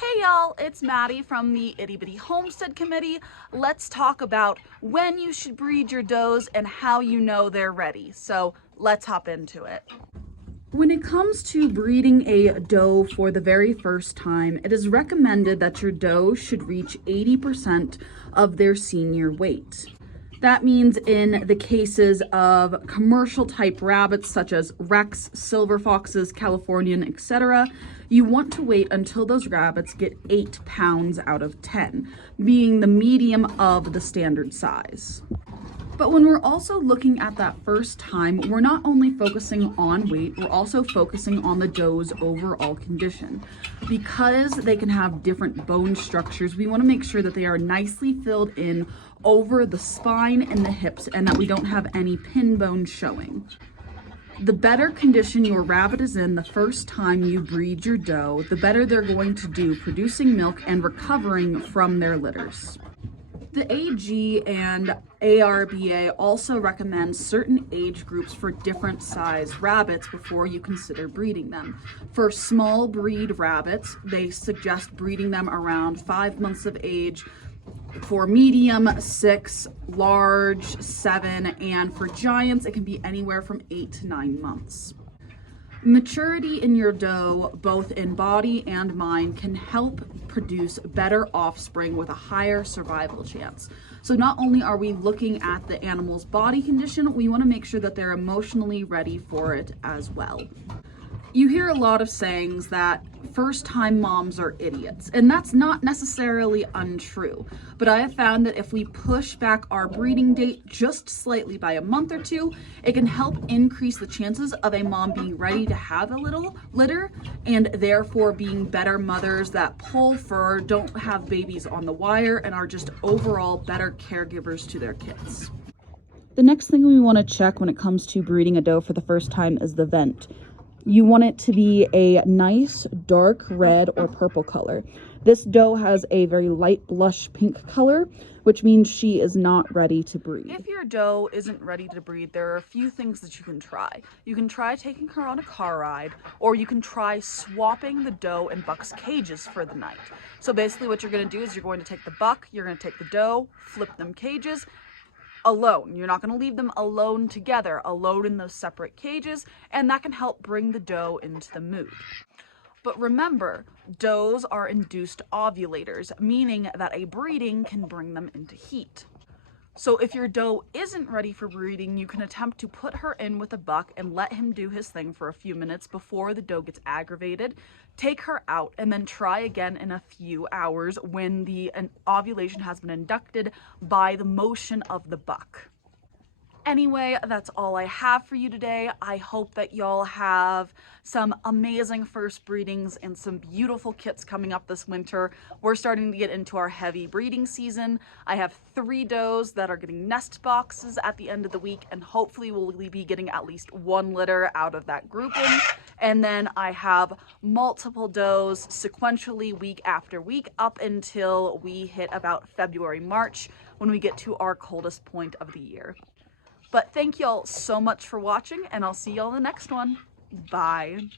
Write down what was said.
Hey y'all, it's Maddie from the Itty Bitty Homestead Committee. Let's talk about when you should breed your does and how you know they're ready. So let's hop into it. When it comes to breeding a doe for the very first time, it is recommended that your doe should reach 80% of their senior weight. That means in the cases of commercial type rabbits such as Rex, silver foxes, Californian, etc., you want to wait until those rabbits get 8 pounds out of 10, being the medium of the standard size. But when we're also looking at that first time, we're not only focusing on weight, we're also focusing on the doe's overall condition. Because they can have different bone structures, we want to make sure that they are nicely filled in over the spine and the hips and that we don't have any pin bone showing. The better condition your rabbit is in the first time you breed your doe, the better they're going to do producing milk and recovering from their litters. The AG and ARBA also recommend certain age groups for different size rabbits before you consider breeding them. For small breed rabbits, they suggest breeding them around 5 months of age. For medium, 6, large, 7, and for giants, it can be anywhere from 8 to 9 months. Maturity in your doe, both in body and mind, can help produce better offspring with a higher survival chance. So not only are we looking at the animal's body condition, we want to make sure that they're emotionally ready for it as well. You hear a lot of sayings that first-time moms are idiots, and that's not necessarily untrue. But I have found that if we push back our breeding date just slightly by a month or two, it can help increase the chances of a mom being ready to have a little litter and therefore being better mothers that pull fur, don't have babies on the wire, and are just overall better caregivers to their kids. The next thing we want to check when it comes to breeding a doe for the first time is the vent. You want it to be a nice dark red or purple color. This doe has a very light blush pink color, which means she is not ready to breed. If your doe isn't ready to breed, there are a few things that you can try. You can try taking her on a car ride, or you can try swapping the doe and buck's cages for the night. So basically what you're going to do is you're going to take the buck, you're going to take the doe, flip them cages, alone. You're not going to leave them alone together, alone in those separate cages, and that can help bring the doe into the mood. But remember, does are induced ovulators, meaning that a breeding can bring them into heat. So if your doe isn't ready for breeding, you can attempt to put her in with a buck and let him do his thing for a few minutes before the doe gets aggravated. Take her out and then try again in a few hours when the ovulation has been inducted by the motion of the buck. Anyway, that's all I have for you today. I hope that y'all have some amazing first breedings and some beautiful kits coming up this winter. We're starting to get into our heavy breeding season. I have 3 does that are getting nest boxes at the end of the week, and hopefully we'll be getting at least 1 litter out of that grouping. And then I have multiple does sequentially week after week up until we hit about February, March, when we get to our coldest point of the year. But thank y'all so much for watching, and I'll see y'all in the next one. Bye.